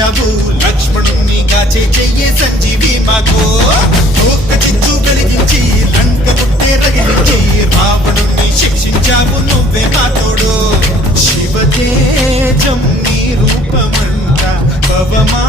అయ్యావు లక్ష్మణుణ్ణి కాచే చెయ్యే సంజీవి మాకు ఒక్క చిచ్చు కలిగించి లంక పుట్టే రగిలించి రావణుణ్ణి శిక్షించావు నువ్వే మాతోడు శివతేజం నీ రూపమంట పవమా